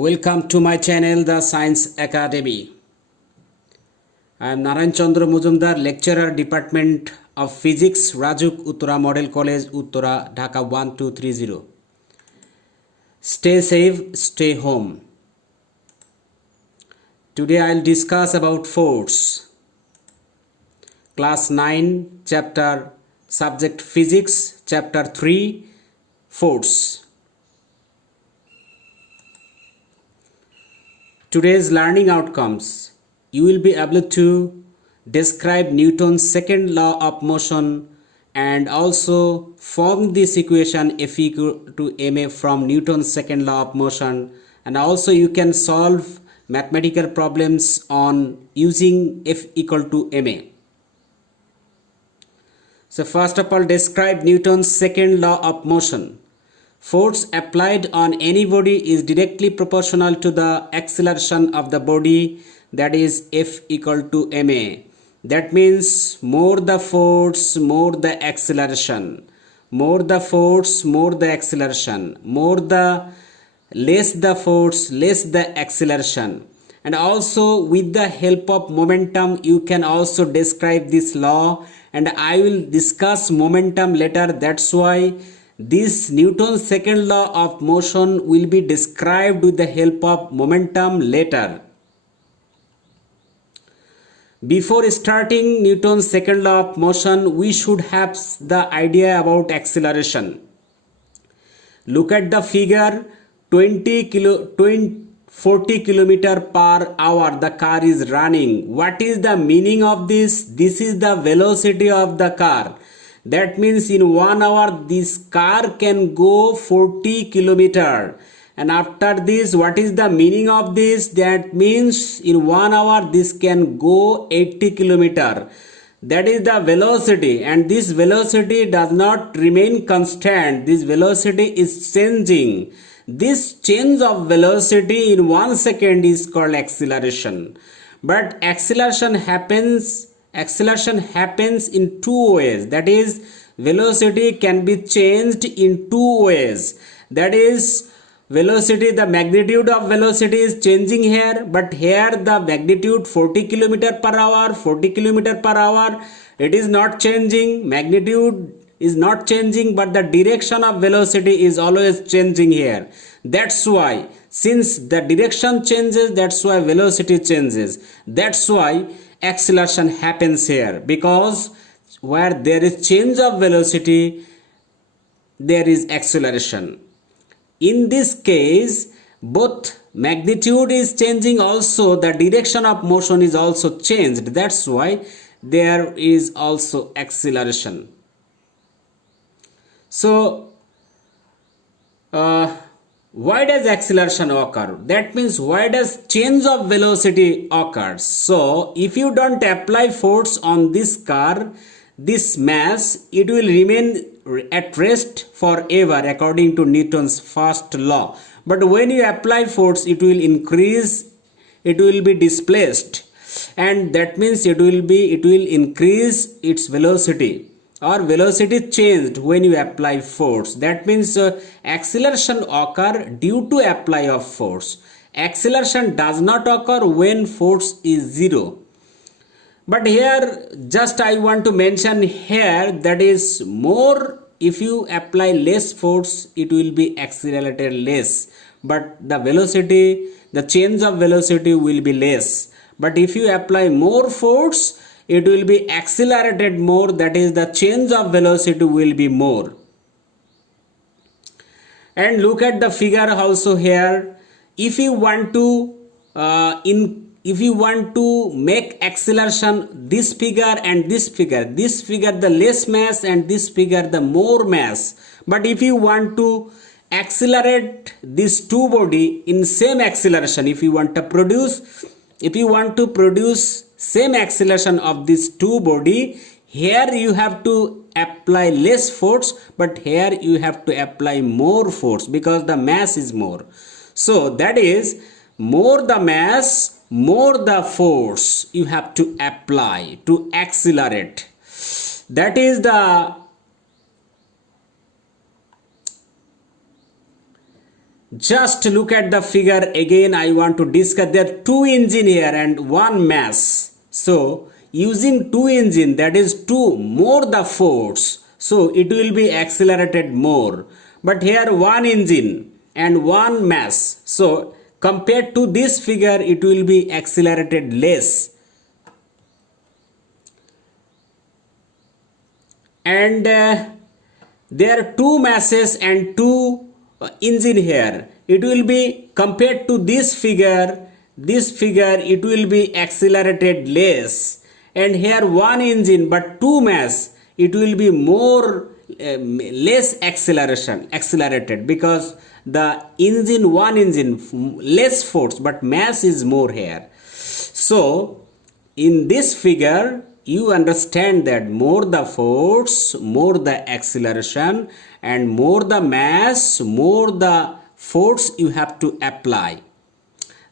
Welcome to my channel, The Science Academy. I am Narayan Chandra Mujumdar, lecturer, Department of Physics, Rajuk Uttara Model College, Uttara, Dhaka 1230. Stay safe, stay home. Today I will discuss about force. Class 9, chapter, subject Physics, chapter 3, force. Today's learning outcomes. You will be able to describe Newton's second law of motion and also form this equation F equal to ma from Newton's second law of motion, and also you can solve mathematical problems on using F equal to ma. So first of all, describe Newton's second law of motion. Force applied on any body is directly proportional to the acceleration of the body, that is F equal to ma. That means more the force, more the acceleration. More the force, more the acceleration. Less the force, less the acceleration. And also with the help of momentum you can also describe this law, and I will discuss momentum later. That's why this Newton's second law of motion will be described with the help of momentum later. Before starting Newton's second law of motion, we should have the idea about acceleration. Look at the figure. 40 kilometer per hour the car is running. What is the meaning of this? This is the velocity of the car. That means in 1 hour this car can go 40 kilometer. And after this, what is the meaning of this? That means in 1 hour this can go 80 kilometer. That is the velocity, and this velocity does not remain constant. This velocity is changing. This change of velocity in 1 second is called acceleration. But acceleration happens in two ways. That is, velocity can be changed in two ways. That is, velocity, the magnitude of velocity is changing here, but here the magnitude 40 km per hour, 40 km per hour, it is not changing. Magnitude is not changing, but the direction of velocity is always changing here. That's why, since the direction changes, that's why velocity changes. That's why acceleration happens here, because where there is change of velocity, there is acceleration. In this case, both magnitude is changing, also the direction of motion is also changed. That's why there is also acceleration. So why does acceleration occur? That means why does change of velocity occurs? So if you don't apply force on this car, this mass, it will remain at rest forever according to Newton's first law. But when you apply force, it will increase, it will be displaced, and that means it will increase its velocity, or velocity changed when you apply force. That means acceleration occur due to apply of force. Acceleration does not occur when force is zero. But here just I want to mention here, that is more, if you apply less force it will be accelerated less, but the velocity, the change of velocity will be less. But if you apply more force, it will be accelerated more, that is the change of velocity will be more. And look at the figure also here. If you want to make acceleration, this figure and this figure the less mass and this figure the more mass. But if you want to accelerate these two body in same acceleration, if you want to produce same acceleration of this two body, here you have to apply less force, but here you have to apply more force because the mass is more. So that is, more the mass, more the force you have to apply to accelerate. That is the Just look at the figure again. I want to discuss. There are two engine here and one mass. So using two engine, that is two more the force, so it will be accelerated more. But here one engine and one mass, so compared to this figure it will be accelerated less. And there are two masses and two engine here. It will be compared to this figure it will be accelerated less. And here one engine but two mass, it will be more less accelerated, because the engine, one engine less force but mass is more here. So in this figure you understand that more the force, more the acceleration, and more the mass, more the force you have to apply.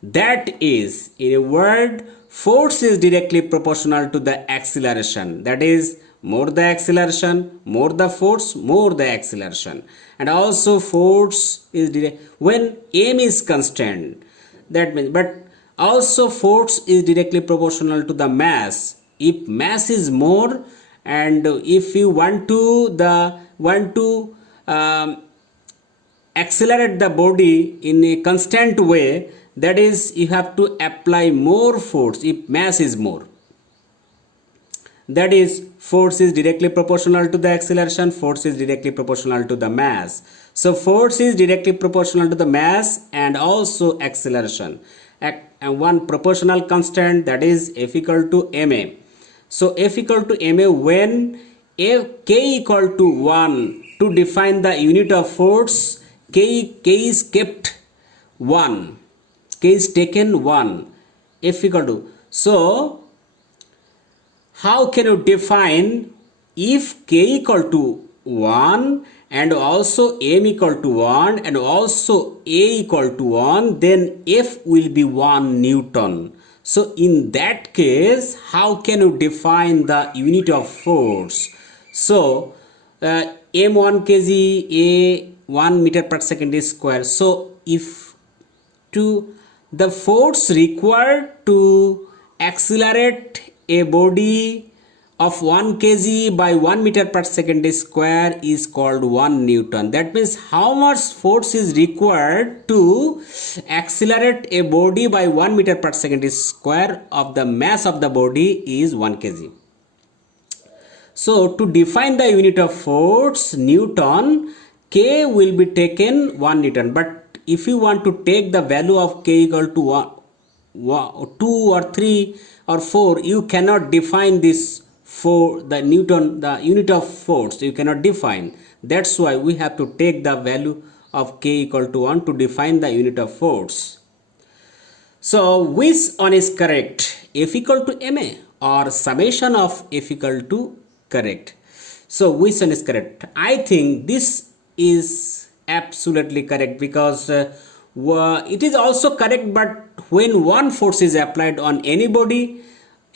That is, in a word, force is directly proportional to the acceleration. That is, more the acceleration, more the force, more the acceleration. And also force is direct when m is constant. That means, but also force is directly proportional to the mass. If mass is more, and if you want to accelerate the body in a constant way, that is, you have to apply more force if mass is more. That is, force is directly proportional to the acceleration, force is directly proportional to the mass. So force is directly proportional to the mass and also acceleration, and one proportional constant, that is F equal to ma. So F equal to ma when k equal to 1, to define the unit of force, k is kept 1, k is taken 1, F equal to. So how can you define if k equal to 1 and also m equal to 1 and also a equal to 1, then F will be 1 Newton. So in that case, how can you define the unit of force? So m 1 kg, a 1 meter per second square. So if to the force required to accelerate a body of 1 kg by 1 meter per second square is called 1 Newton. That means how much force is required to accelerate a body by 1 meter per second square of the mass of the body is 1 kg. So to define the unit of force, Newton, k will be taken 1 Newton. But if you want to take the value of k equal to 2 or 3 or 4, you cannot define this for the Newton, the unit of force, you cannot define. That's why we have to take the value of k equal to 1 to define the unit of force. So which one is correct? F equal to ma or summation of F equal to correct? So which one is correct? I think this is absolutely correct, because it is also correct, but when one force is applied on anybody,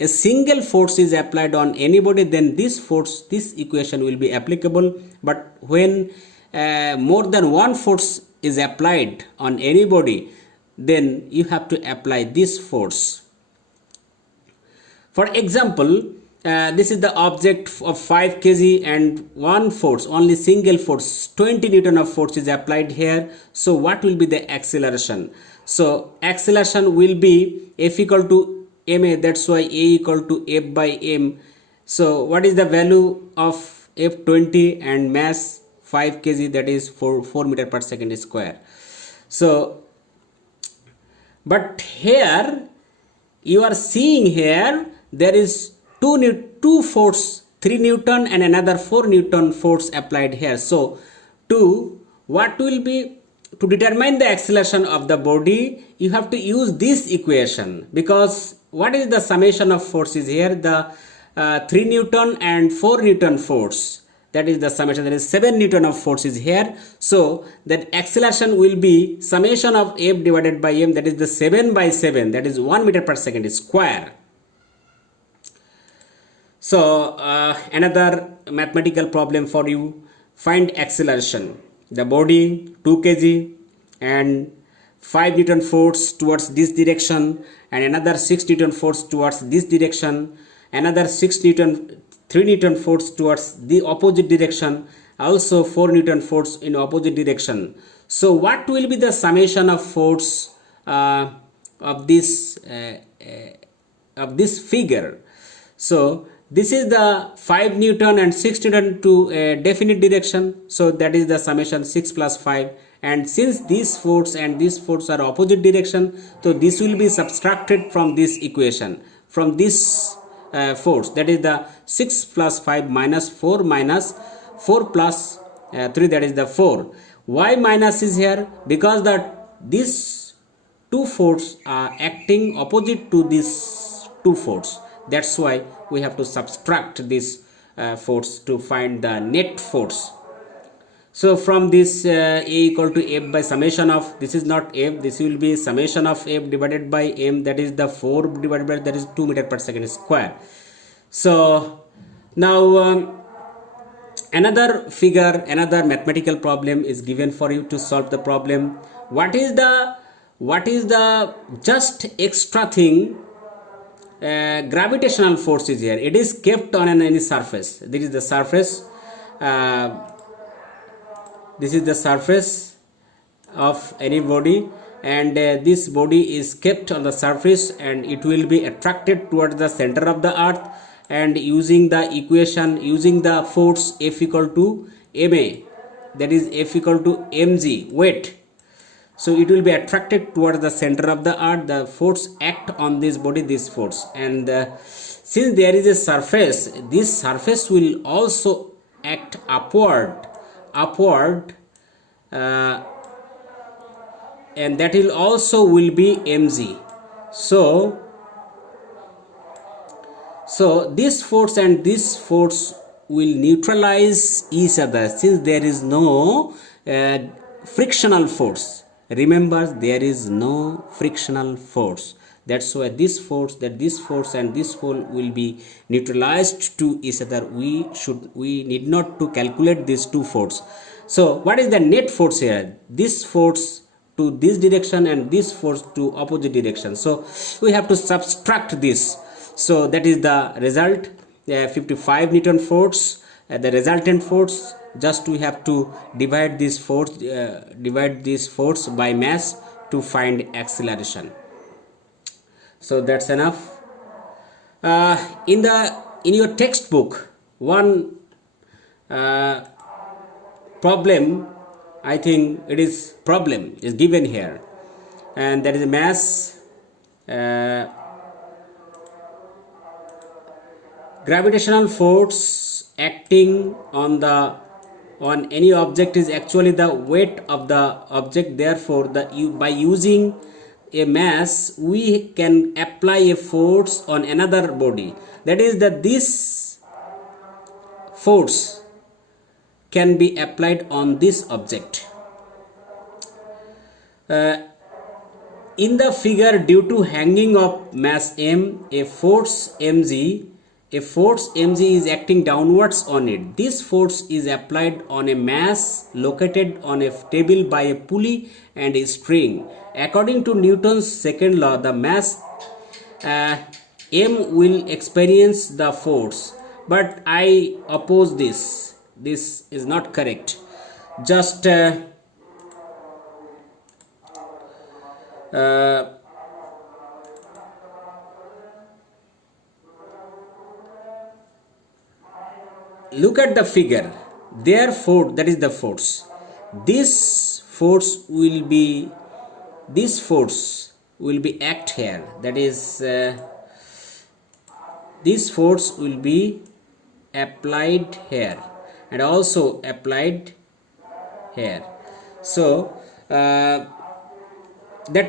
a single force is applied on anybody, then this equation will be applicable. But when more than one force is applied on anybody, then you have to apply this force. For example, this is the object of 5 kg and one force, only single force, 20 Newton of force is applied here. So what will be the acceleration? So acceleration will be F equal to ma, that's why a equal to F by m. So what is the value of F 20 and mass 5 kg, that is 4 meter per second square. So but here you are seeing here there is two force, 3 Newton and another 4 Newton force applied here. So to determine the acceleration of the body, you have to use this equation, because what is the summation of forces here? The 3 Newton and 4 Newton force, that is the summation, that is 7 Newton of force is here. So that acceleration will be summation of F divided by m, that is the 7 by 7, that is 1 meter per second square. So another mathematical problem for you. Find acceleration. The body 2 kg, and 5 Newton force towards this direction, and another 6 Newton force towards this direction, another 3 Newton force towards the opposite direction, also 4 Newton force in opposite direction. So what will be the summation of force of this figure? So this is the 5 Newton and 6 Newton to a definite direction, so that is the summation 6 plus 5. And since this force and this force are opposite direction, so this will be subtracted from this equation, from this force, that is the 6 plus 5 minus 4 plus 3, that is the 4. Why minus is here? Because these two forces are acting opposite to this two force. That's why we have to subtract this force to find the net force. So from this A equal to F by summation of, this is not F, this will be summation of F divided by M, that is the 4 divided by, that is 2 meter per second square. So now another figure, another mathematical problem is given for you to solve the problem. What is the just extra thing? Gravitational force is here. It is kept on any surface. This is the surface. This is the surface of any body, and this body is kept on the surface, and it will be attracted towards the center of the earth, and using the equation, using the force F equal to ma, that is F equal to mg, weight. So it will be attracted towards the center of the earth. The force act on this body, this force, and since there is a surface, this surface will also act upward, and that will also will be mg. So this force and this force will neutralize each other, since there is no frictional force. Remember, there is no frictional force. That's why this force and this force will be neutralized to each other. We need not to calculate these two forces. So what is the net force here? This force to this direction and this force to opposite direction. So we have to subtract this. So that is the result, 55 Newton force, the resultant force. Just we have to divide this force by mass to find acceleration. So that's enough. In your textbook, one problem, I think it is problem is given here, and that is a mass gravitational force acting on any object is actually the weight of the object. Therefore, by using a mass, we can apply a force on another body. That is that this force can be applied on this object. In the figure, due to hanging of mass m, a force mg is acting downwards on it. This force is applied on a mass located on a table by a pulley and a string. According to Newton's second law, the mass m will experience the force. But I oppose this. This is not correct. Just look at the figure. Therefore, that is the force. This force will be act here. That is this force will be applied here and also applied here. So that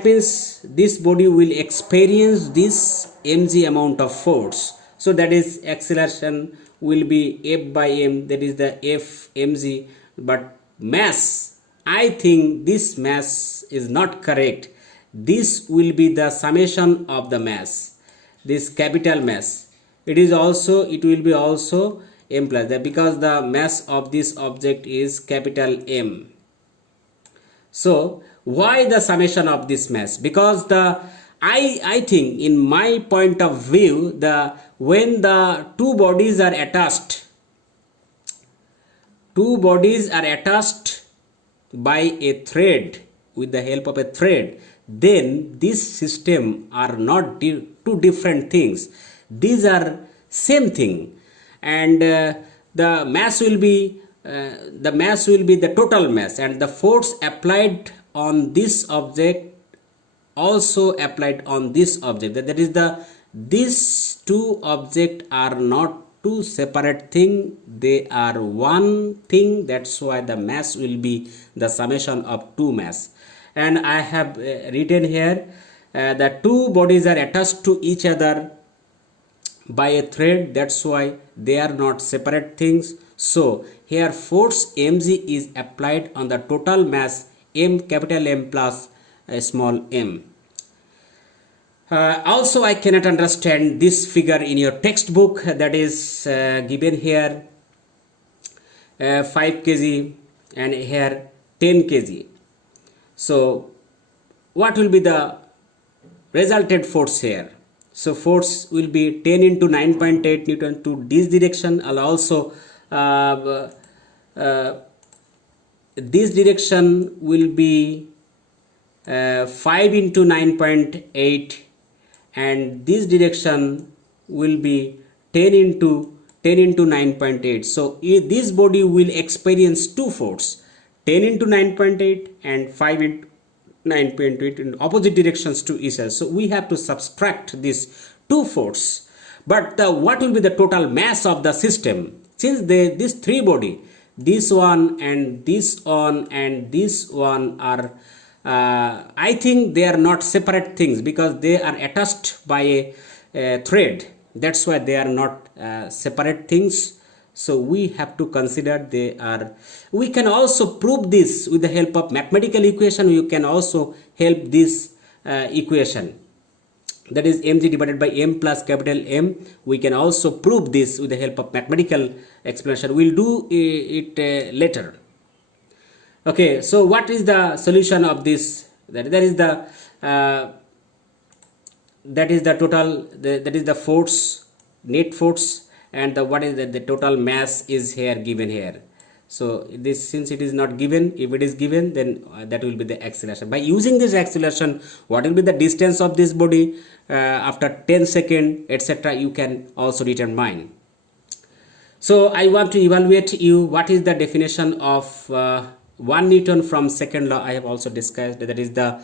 means this body will experience this mg amount of force. So that is acceleration will be F by m, that is the F mg. But mass, I think this mass is not correct. This will be the summation of the mass, this capital mass. It will be also m plus that, because the mass of this object is capital M. So why the summation of this mass? Because I think, in my point of view, the when the two bodies are attached by a thread, with the help of a thread, then this system are not two different things. These are same thing, and the mass will be the total mass, and the force applied on this object also applied on this object. That is, these two objects are not two separate thing, they are one thing. That's why the mass will be the summation of two mass. And I have written here that two bodies are attached to each other by a thread, that's why they are not separate things. So here force mg is applied on the total mass m, capital M plus small m. Also, I cannot understand this figure in your textbook, that is given here 5 kg and here 10 kg. So what will be the resultant force here? So force will be 10 into 9.8 Newton to this direction, and also this direction will be 5 into 9.8, and this direction will be 10 into 9.8. So this body will experience two force, 10 into 9.8 and 5 into 9.8 in opposite directions to each other. So we have to subtract this two force. But what will be the total mass of the system? Since these three body, this one and this one and this one are I think they are not separate things, because they are attached by a thread. That's why they are not separate things. So we have to consider they are. We can also prove this with the help of mathematical equation. You can also help this equation, that is mg divided by m plus capital M. We can also prove this with the help of mathematical explanation. We'll do it later. Okay, so what is the solution of this? That is the total, that is the force, net force, and what is the total mass is here given here. So this, since it is not given, if it is given, then that will be the acceleration. By using this acceleration, what will be the distance of this body after 10 seconds, etc., you can also determine. So I want to evaluate you what is the definition of 1 Newton from second law. I have also discussed that is the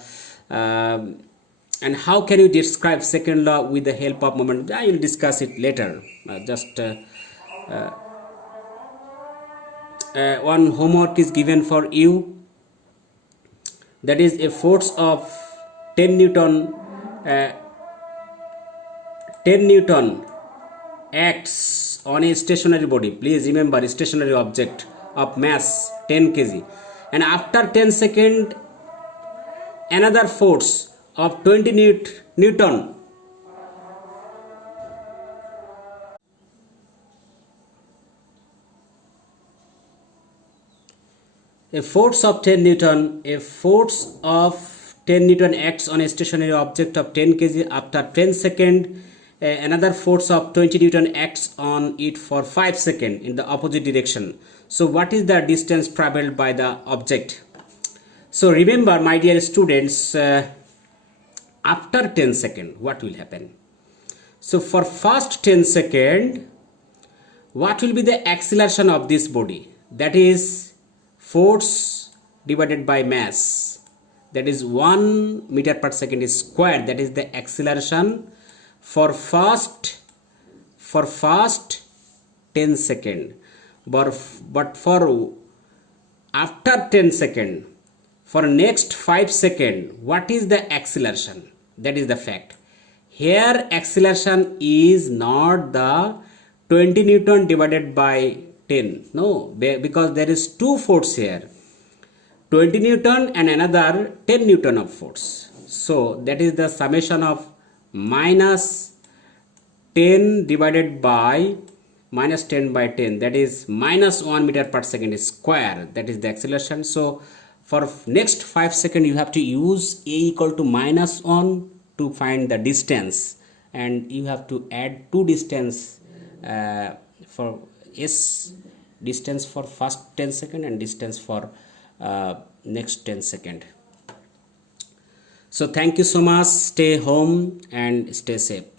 and how can you describe second law with the help of moment. I will discuss it later. One homework is given for you, that is a force of 10 Newton 10 Newton acts on a stationary body. Please remember, stationary object of mass 10 kg, and after 10 seconds another force of 20 Newton a force of 10 Newton acts on a stationary object of 10 kg. After 10 seconds another force of 20 Newton acts on it for 5 seconds in the opposite direction. So what is the distance traveled by the object? So remember, my dear students, after 10 seconds what will happen? So for first 10 seconds, what will be the acceleration of this body? That is force divided by mass, that is 1 meter per second is square. That is the acceleration for first 10 seconds. But for after 10 seconds, for next 5 seconds, what is the acceleration? That is the fact. Here acceleration is not the 20 Newton divided by 10. No, because there is two force here, 20 Newton and another 10 Newton of force. So that is the summation of minus 10 divided by minus 10 by 10, that is minus 1 meter per second square. That is the acceleration. So For next 5 seconds you have to use a equal to -1 to find the distance, and you have to add two distance for s distance for first 10 second and distance for next 10 second. So thank you so much. Stay home and stay safe.